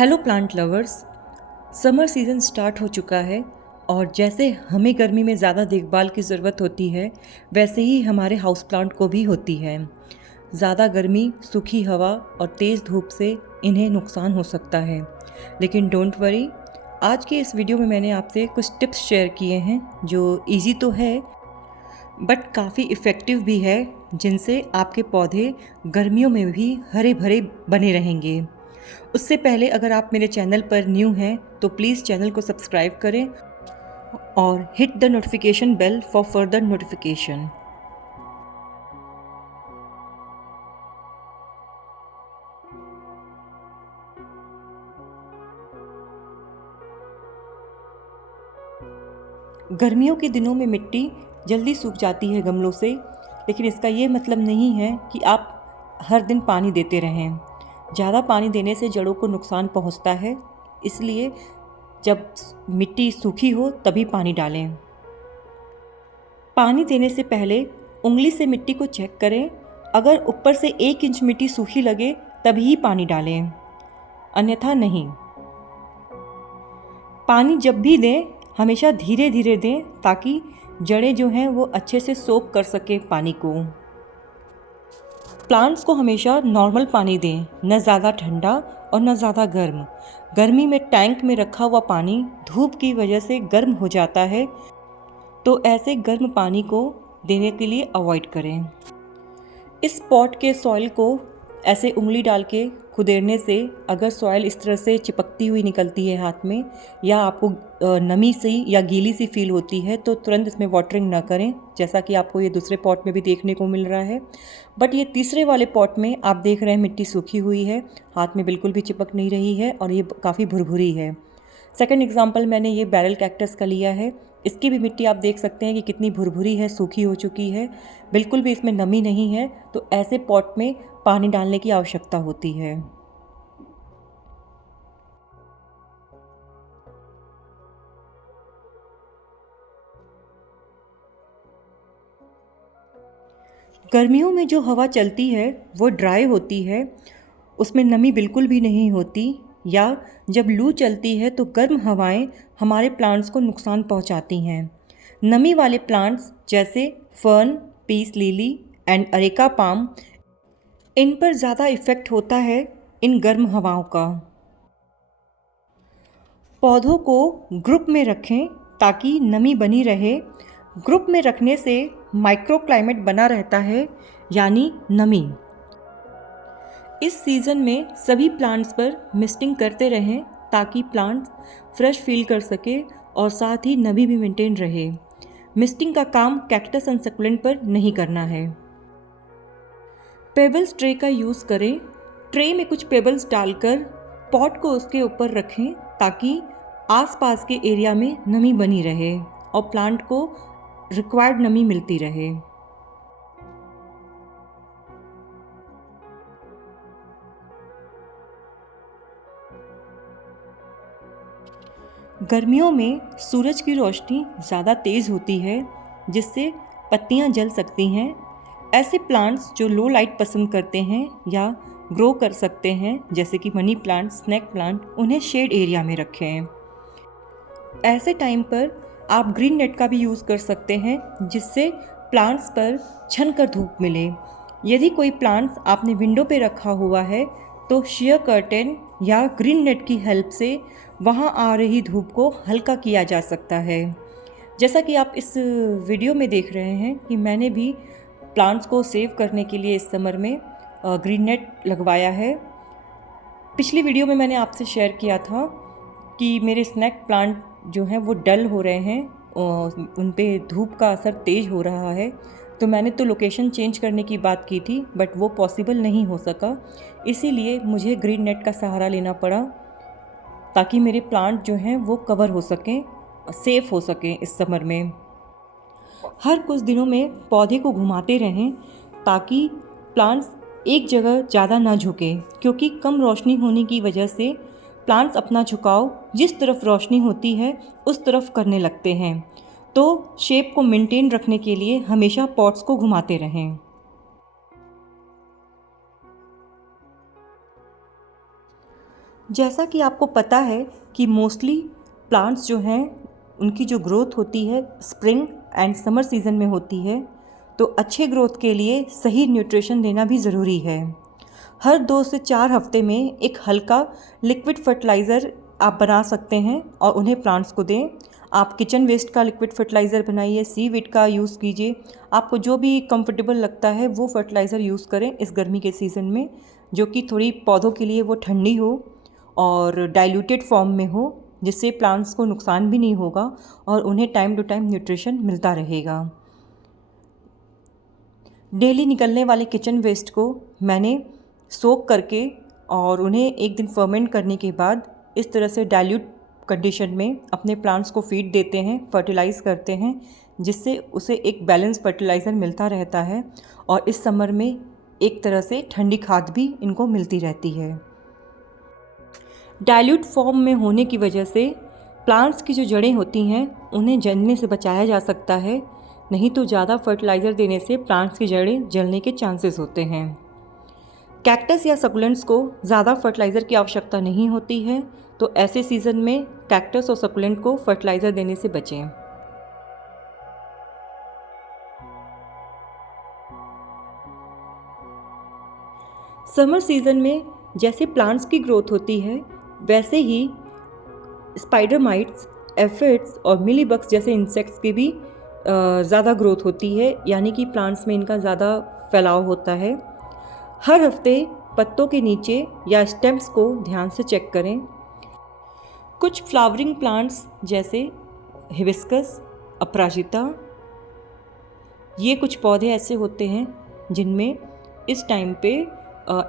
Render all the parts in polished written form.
Hello plant lovers. Summer season start हो चुका है और जैसे हमें गर्मी में ज़्यादा देखभाल की ज़रूरत होती है वैसे ही हमारे हाउस प्लांट को भी होती है। ज़्यादा गर्मी, सूखी हवा और तेज़ धूप से इन्हें नुकसान हो सकता है, लेकिन डोंट वरी। आज के इस वीडियो में मैंने आपसे कुछ टिप्स शेयर किए हैं जो इजी तो है बट काफ़ी इफ़ेक्टिव भी है, जिनसे आपके पौधे गर्मियों में भी हरे भरे बने रहेंगे। उससे पहले अगर आप मेरे चैनल पर न्यू हैं तो प्लीज़ चैनल को सब्सक्राइब करें और hit the notification bell for further notification. गर्मियों के दिनों में मिट्टी जल्दी सूख जाती है गमलों से, लेकिन इसका ये मतलब नहीं है कि आप हर दिन पानी देते रहें। ज़्यादा पानी देने से जड़ों को नुकसान पहुंचता है, इसलिए जब मिट्टी सूखी हो तभी पानी डालें। पानी देने से पहले उंगली से मिट्टी को चेक करें। अगर ऊपर से 1 इंच मिट्टी सूखी लगे तभी पानी डालें, अन्यथा नहीं। पानी जब भी दें हमेशा धीरे धीरे दें ताकि जड़ें जो हैं वो अच्छे से सोक कर सके पानी को। प्लांट्स को हमेशा नॉर्मल पानी दें, न ज़्यादा ठंडा और न ज़्यादा गर्म। गर्मी में टैंक में रखा हुआ पानी धूप की वजह से गर्म हो जाता है, तो ऐसे गर्म पानी को देने के लिए अवॉइड करें। इस पॉट के सॉइल को ऐसे उंगली डाल के खुदेरने से अगर सॉइल इस तरह से चिपकती हुई निकलती है हाथ में, या आपको नमी सी या गीली सी फील होती है, तो तुरंत इसमें वाटरिंग ना करें, जैसा कि आपको ये दूसरे पॉट में भी देखने को मिल रहा है। बट ये तीसरे वाले पॉट में आप देख रहे हैं मिट्टी सूखी हुई है, हाथ में बिल्कुल भी चिपक नहीं रही है और ये काफ़ी भुरभुरी है। सेकंड एग्जांपल मैंने ये बैरल कैक्टस का लिया है। इसकी भी मिट्टी आप देख सकते हैं कि कितनी भुरभुरी है, सूखी हो चुकी है, बिल्कुल भी इसमें नमी नहीं है। तो ऐसे पॉट में पानी डालने की आवश्यकता होती है। गर्मियों में जो हवा चलती है वो ड्राई होती है, उसमें नमी बिल्कुल भी नहीं होती, या जब लू चलती है तो गर्म हवाएं हमारे प्लांट्स को नुकसान पहुंचाती हैं। नमी वाले प्लांट्स जैसे fern, peace lily and areca palm, इन पर ज़्यादा इफ़ेक्ट होता है इन गर्म हवाओं का। पौधों को ग्रुप में रखें ताकि नमी बनी रहे। ग्रुप में रखने से माइक्रो क्लाइमेट बना रहता है, यानी नमी। इस सीज़न में सभी प्लांट्स पर मिस्टिंग करते रहें ताकि प्लांट्स फ्रेश फील कर सके और साथ ही नमी भी मेंटेन रहे। मिस्टिंग का काम कैक्टस एंड सक्युलेंट पर नहीं करना है। पेबल्स ट्रे का यूज़ करें। ट्रे में कुछ पेबल्स डालकर पॉट को उसके ऊपर रखें ताकि आसपास के एरिया में नमी बनी रहे और प्लांट को रिक्वायर्ड नमी मिलती रहे। गर्मियों में सूरज की रोशनी ज़्यादा तेज़ होती है, जिससे पत्तियां जल सकती हैं। ऐसे प्लांट्स जो लो लाइट पसंद करते हैं या ग्रो कर सकते हैं, जैसे कि मनी प्लांट, स्नेक प्लांट, उन्हें शेड एरिया में रखें। ऐसे टाइम पर आप ग्रीन नेट का भी यूज़ कर सकते हैं, जिससे प्लांट्स पर छन कर धूप मिले। यदि कोई प्लांट्स आपने विंडो पे रखा हुआ है तो शेयर कर्टेन या ग्रीन नेट की हेल्प से वहाँ आ रही धूप को हल्का किया जा सकता है। जैसा कि आप इस वीडियो में देख रहे हैं कि मैंने भी प्लांट्स को सेव करने के लिए इस समर में ग्रीन नेट लगवाया है। पिछली वीडियो में मैंने आपसे शेयर किया था कि मेरे स्नैक प्लांट जो हैं वो डल हो रहे हैं और उन पे धूप का असर तेज़ हो रहा है, तो मैंने तो लोकेशन चेंज करने की बात की थी, बट वो पॉसिबल नहीं हो सका। इसीलिए मुझे ग्रीन नेट का सहारा लेना पड़ा ताकि मेरे प्लांट जो हैं वो कवर हो सकें, सेफ़ हो सकें इस समर में। हर कुछ दिनों में पौधे को घुमाते रहें ताकि प्लांट्स एक जगह ज़्यादा ना झुकें, क्योंकि कम रोशनी होने की वजह से प्लांट्स अपना झुकाव जिस तरफ रोशनी होती है उस तरफ करने लगते हैं। तो शेप को मेंटेन रखने के लिए हमेशा पॉट्स को घुमाते रहें। जैसा कि आपको पता है कि मोस्टली प्लांट्स जो हैं उनकी जो ग्रोथ होती है स्प्रिंग एंड समर सीज़न में होती है, तो अच्छे ग्रोथ के लिए सही न्यूट्रिशन देना भी ज़रूरी है। हर 2 से 4 हफ्ते में एक हल्का लिक्विड फर्टिलाइज़र आप बना सकते हैं और उन्हें प्लांट्स को दें। आप किचन वेस्ट का लिक्विड फर्टिलाइज़र बनाइए, सीवीड का यूज़ कीजिए। आपको जो भी कंफर्टेबल लगता है वो फर्टिलाइज़र यूज़ करें इस गर्मी के सीज़न में, जो कि थोड़ी पौधों के लिए वो ठंडी हो और डाइल्यूटेड फॉर्म में हो, जिससे प्लांट्स को नुकसान भी नहीं होगा और उन्हें टाइम टू टाइम न्यूट्रिशन मिलता रहेगा। डेली निकलने वाले किचन वेस्ट को मैंने सोक करके और उन्हें एक दिन फर्मेंट करने के बाद इस तरह से डाइल्यूट कंडीशन में अपने प्लांट्स को फीड देते हैं, फर्टिलाइज़ करते हैं, जिससे उसे एक बैलेंस फर्टिलाइज़र मिलता रहता है और इस समर में एक तरह से ठंडी खाद भी इनको मिलती रहती है। डाइल्यूट फॉर्म में होने की वजह से प्लांट्स की जो जड़ें होती हैं उन्हें जलने से बचाया जा सकता है, नहीं तो ज़्यादा फर्टिलाइज़र देने से प्लांट्स की जड़ें जलने के चांसेस होते हैं। कैक्टस या सकुलेंट्स को ज़्यादा फर्टिलाइज़र की आवश्यकता नहीं होती है, तो ऐसे सीज़न में कैक्टस और सकुलेंट को फर्टिलाइज़र देने से बचें। समर सीज़न में जैसे प्लांट्स की ग्रोथ होती है, वैसे ही स्पाइडर माइट्स, एफिड्स और मिलीबग्स जैसे इंसेक्ट्स की भी ज़्यादा ग्रोथ होती है, यानी कि प्लांट्स में इनका ज़्यादा फैलाव होता है। हर हफ्ते पत्तों के नीचे या स्टेम्स को ध्यान से चेक करें। कुछ फ्लावरिंग प्लांट्स जैसे हिबिस्कस, अपराजिता, ये कुछ पौधे ऐसे होते हैं जिनमें इस टाइम पे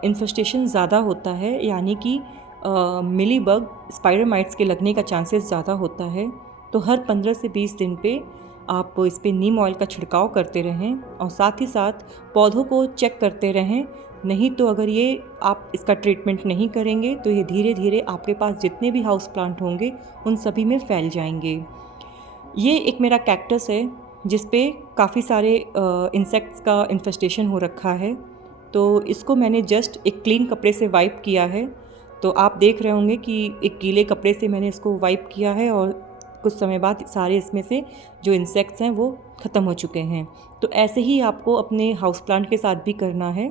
इन्फेस्टेशन ज़्यादा होता है, यानी कि मिलीबग, स्पाइडर माइट्स के लगने का चांसेस ज़्यादा होता है। तो हर 15 से 20 दिन पे आप इस पे नीम ऑयल का छिड़काव करते रहें और साथ ही साथ पौधों को चेक करते रहें। नहीं तो अगर ये आप इसका ट्रीटमेंट नहीं करेंगे तो ये धीरे धीरे आपके पास जितने भी हाउस प्लांट होंगे उन सभी में फैल जाएंगे। ये एक मेरा कैक्टस है जिस पे काफ़ी सारे इंसेक्ट्स का इन्फेस्टेशन हो रखा है, तो इसको मैंने जस्ट एक क्लीन कपड़े से वाइप किया है। तो आप देख रहे होंगे कि एक गीले कपड़े से मैंने इसको वाइप किया है और कुछ समय बाद सारे इसमें से जो इंसेक्ट्स हैं वो ख़त्म हो चुके हैं। तो ऐसे ही आपको अपने हाउस प्लांट के साथ भी करना है।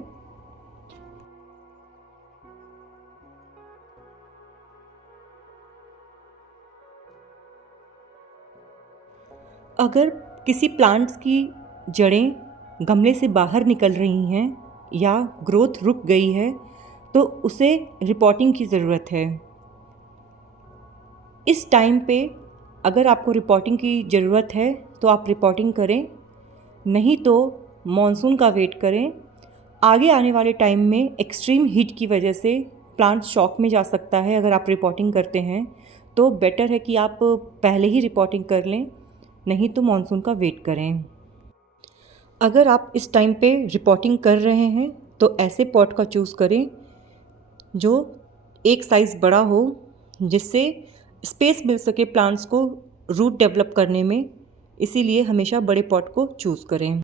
अगर किसी प्लांट्स की जड़ें गमले से बाहर निकल रही हैं या ग्रोथ रुक गई है तो उसे रिपोर्टिंग की ज़रूरत है। इस टाइम पे अगर आपको रिपोर्टिंग की ज़रूरत है तो आप रिपोर्टिंग करें, नहीं तो मॉनसून का वेट करें। आगे आने वाले टाइम में एक्सट्रीम हीट की वजह से प्लांट शॉक में जा सकता है। अगर आप रिपोर्टिंग करते हैं तो बेटर है कि आप पहले ही रिपोर्टिंग कर लें, नहीं तो मॉनसून का वेट करें। अगर आप इस टाइम पे रिपोर्टिंग कर रहे हैं तो ऐसे पॉट का चूज़ करें जो एक साइज़ बड़ा हो, जिससे स्पेस मिल सके प्लांट्स को रूट डेवलप करने में। इसीलिए हमेशा बड़े पॉट को चूज़ करें।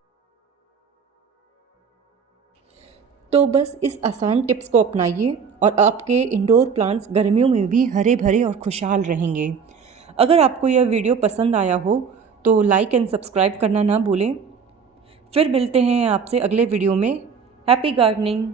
तो बस इस आसान टिप्स को अपनाइए और आपके इंडोर प्लांट्स गर्मियों में भी हरे भरे और खुशहाल रहेंगे। अगर आपको यह वीडियो पसंद आया हो तो लाइक एंड सब्सक्राइब करना ना भूलें। फिर मिलते हैं आपसे अगले वीडियो में। Happy gardening.